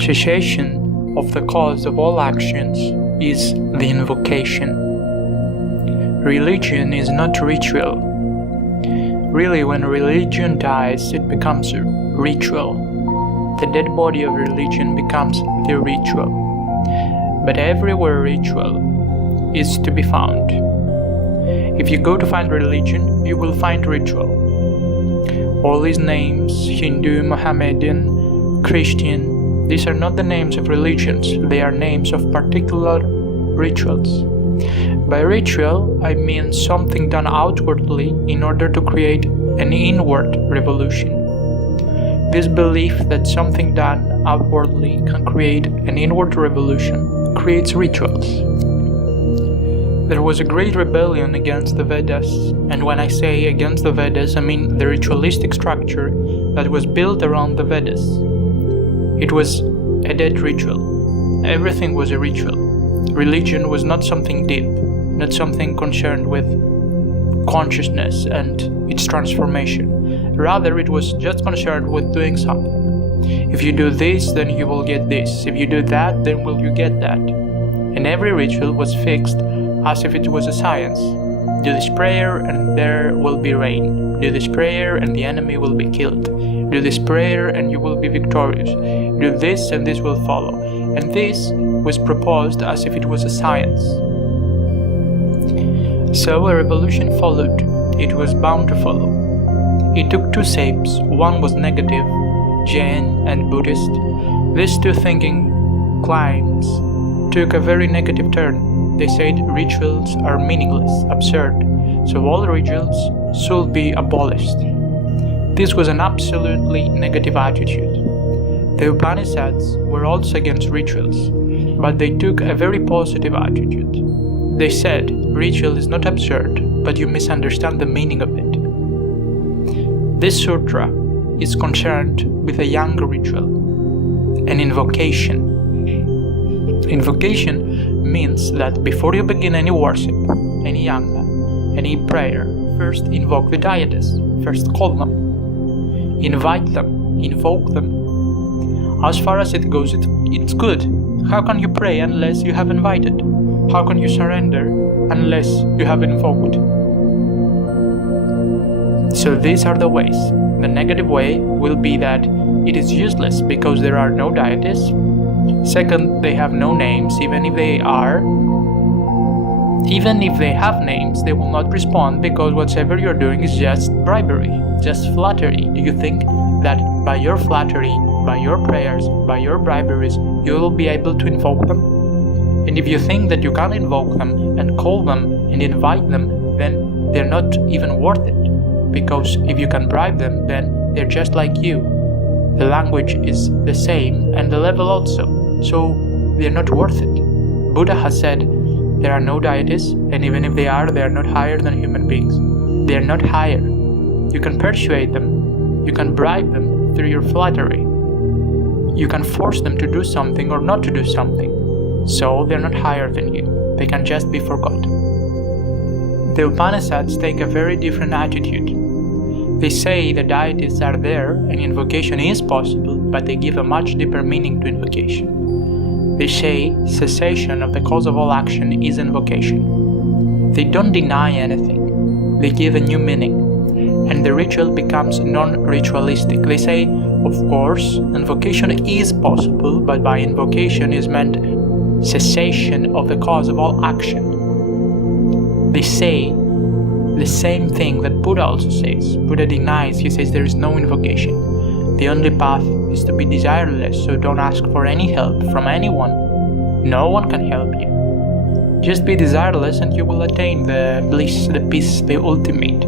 Cessation of the cause of all actions is the invocation. Religion is not ritual. Really, when religion dies, it becomes a ritual. The dead body of religion becomes the ritual. But everywhere ritual is to be found. If you go to find religion, you will find ritual. All these names, Hindu, Mohammedan, Christian, these are not the names of religions, they are names of particular rituals. By ritual, I mean something done outwardly in order to create an inward revolution. This belief that something done outwardly can create an inward revolution creates rituals. There was a great rebellion against the Vedas, and when I say against the Vedas, I mean the ritualistic structure that was built around the Vedas. It was a dead ritual. Everything was a ritual. Religion was not something deep, not something concerned with consciousness and its transformation. Rather, it was just concerned with doing something. If you do this, then you will get this. If you do that, then will you get that. And every ritual was fixed as if it was a science. Do this prayer and there will be rain. Do this prayer and the enemy will be killed. Do this prayer and you will be victorious. Do this and this will follow. And this was proposed as if it was a science. So a revolution followed. It was bound to follow. It took two shapes. One was negative, Jain and Buddhist. These two thinking climes took a very negative turn. They said rituals are meaningless, absurd, so all rituals should be abolished. This was an absolutely negative attitude. The Upanishads were also against rituals, but they took a very positive attitude. They said, ritual is not absurd, but you misunderstand the meaning of it. This sutra is concerned with a younger ritual, an invocation. Invocation means that before you begin any worship, any yanga, any prayer, first invoke the deities, first call them, invite them, invoke them. As far as it goes, it's good. How can you pray unless you have invited? How can you surrender unless you have invoked? So these are the ways. The negative way will be that it is useless because there are no deities. Second, they have no names. Even if they have names, they will not respond because whatever you're doing is just bribery, just flattery. Do you think that by your flattery, by your prayers, by your briberies, you will be able to invoke them? And if you think that you can invoke them and call them and invite them, then they're not even worth it. Because if you can bribe them, then they're just like you. The language is the same and the level also, so they're not worth it. Buddha has said there are no deities, and even if they are not higher than human beings. They are not higher. You can persuade them, you can bribe them through your flattery. You can force them to do something or not to do something. So they're not higher than you. They can just be forgotten. The Upanishads take a very different attitude. They say the deities are there and invocation is possible, but they give a much deeper meaning to invocation. They say cessation of the cause of all action is invocation. They don't deny anything. They give a new meaning, and the ritual becomes non-ritualistic. They say, of course, invocation is possible, but by invocation is meant cessation of the cause of all action. They say the same thing that Buddha also says. Buddha denies, he says there is no invocation. The only path is to be desireless, so don't ask for any help from anyone. No one can help you. Just be desireless and you will attain the bliss, the peace, the ultimate.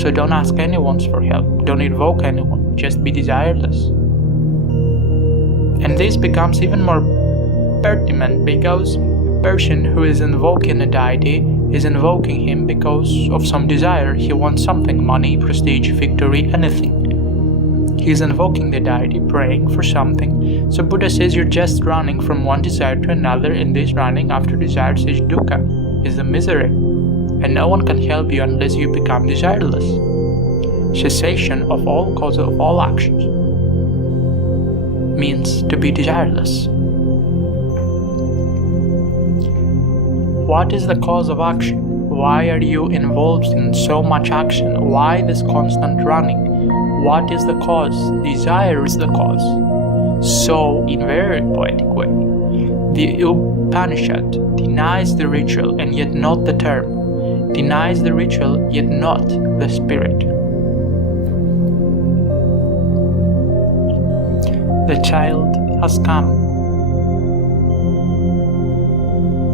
So don't ask anyone for help, don't invoke anyone, just be desireless. And this becomes even more pertinent because the person who is invoking a deity is invoking him because of some desire. He wants something, money, prestige, victory, anything. He is invoking the deity, praying for something. So Buddha says you're just running from one desire to another, and this running after desire says dukkha, is the misery. And no one can help you unless you become desireless. Cessation of all cause of all actions means to be desireless. What is the cause of action? Why are you involved in so much action? Why this constant running? What is the cause? Desire is the cause. So, in very poetic way, the Upanishad denies the ritual and yet not the term, denies the ritual yet not the spirit. The child has come.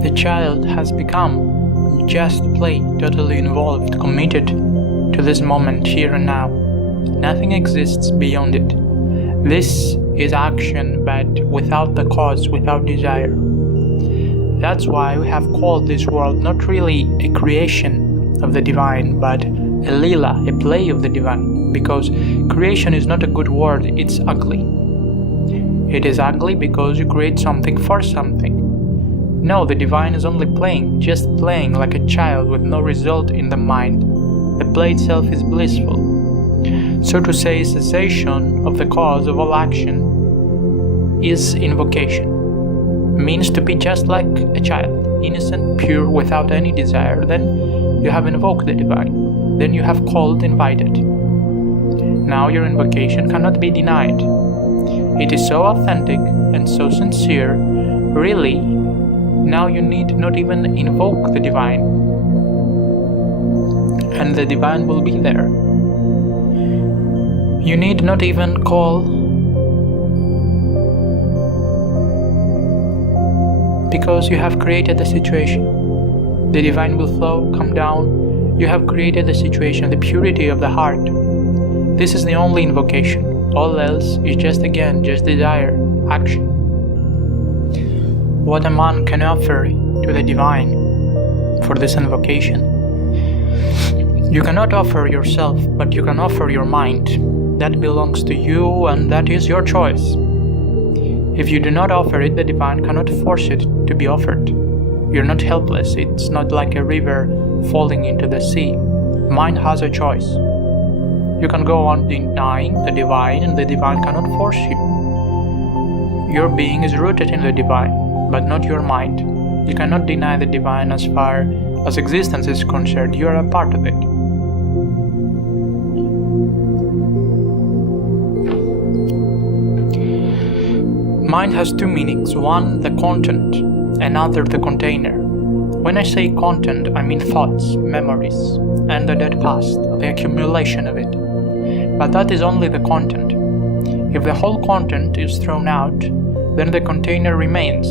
The child has become just play, totally involved, committed to this moment here and now. Nothing exists beyond it. This is action, but without the cause, without desire. That's why we have called this world not really a creation of the divine, but a lila, a play of the divine, because creation is not a good word, it's ugly. It is ugly because you create something for something. No, the divine is only playing, just playing like a child with no result in the mind. The play itself is blissful. So to say, cessation of the cause of all action is invocation. Means to be just like a child, innocent, pure, without any desire. Then you have invoked the divine. Then you have called, invited. Now your invocation cannot be denied. It is so authentic and so sincere, really. Now you need not even invoke the divine, and the divine will be there. You need not even call, because you have created the situation. The divine will flow, come down. You have created the situation, the purity of the heart. This is the only invocation. All else is just desire, action. What a man can offer to the divine for this invocation. You cannot offer yourself, but you can offer your mind. That belongs to you, and that is your choice. If you do not offer it, the divine cannot force it to be offered. You're not helpless. It's not like a river falling into the sea. Mind has a choice. You can go on denying the divine, and the divine cannot force you. Your being is rooted in the divine, but not your mind. You cannot deny the divine as far as existence is concerned. You are a part of it. Mind has two meanings. One, the content, another, the container. When I say content, I mean thoughts, memories, and the dead past, the accumulation of it. But that is only the content. If the whole content is thrown out, then the container remains.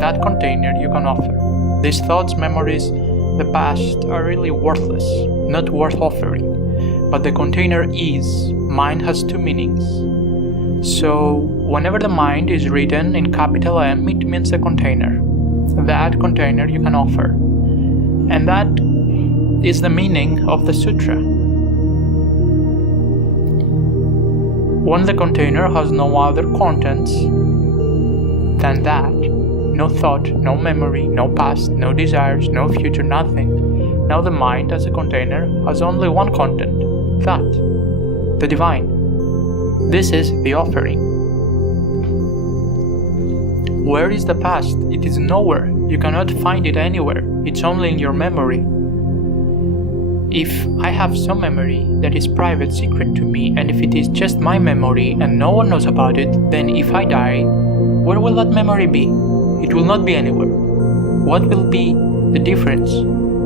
That container you can offer. These thoughts, memories, the past are really worthless, not worth offering. But the container is. Mind has two meanings. So, whenever the mind is written in capital M, it means a container. That container you can offer. And that is the meaning of the sutra. When the container has no other contents than that, no thought, no memory, no past, no desires, no future, nothing. Now the mind as a container has only one content, that, the divine. This is the offering. Where is the past? It is nowhere. You cannot find it anywhere. It's only in your memory. If I have some memory that is private, secret to me, and if it is just my memory and no one knows about it, then if I die, where will that memory be? It will not be anywhere. What will be the difference?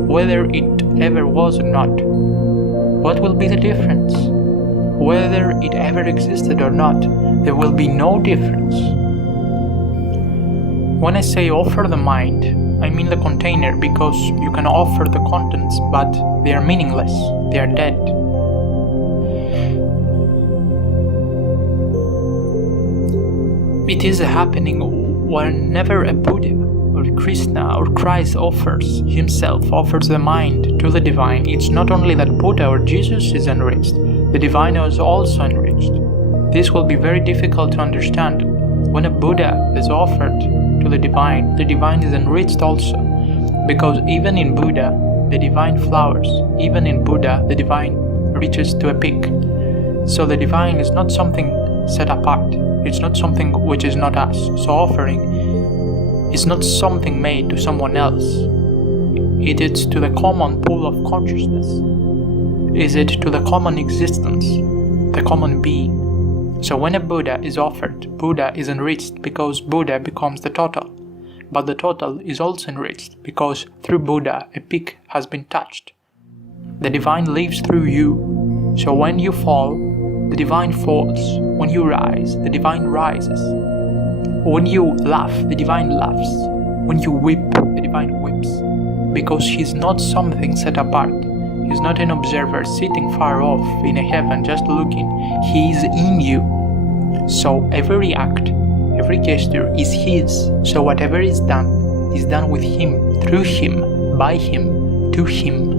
Whether it ever was or not. What will be the difference? Whether it ever existed or not, there will be no difference. When I say offer the mind, I mean the container, because you can offer the contents, but they are meaningless, they are dead. It is happening whenever a Buddha or Krishna or Christ offers the mind to the divine. It's not only that Buddha or Jesus is enriched, the divine is also enriched. This will be very difficult to understand. When a Buddha is offered to the divine is enriched also, because even in Buddha, the divine flowers. Even in Buddha, the divine reaches to a peak. So the divine is not something set apart. It's not something which is not us. So offering is not something made to someone else. It is to the common pool of consciousness. Is it to the common existence, the common being. So when a Buddha is offered, Buddha is enriched because Buddha becomes the total. But the total is also enriched because through Buddha a peak has been touched. The divine lives through you. So when you fall, the divine falls. When you rise, the divine rises. When you laugh, the divine laughs. When you weep, the divine weeps. Because he's not something set apart. He's not an observer sitting far off in a heaven just looking. He is in you. So every act, every gesture is his. So whatever is done with him, through him, by him, to him.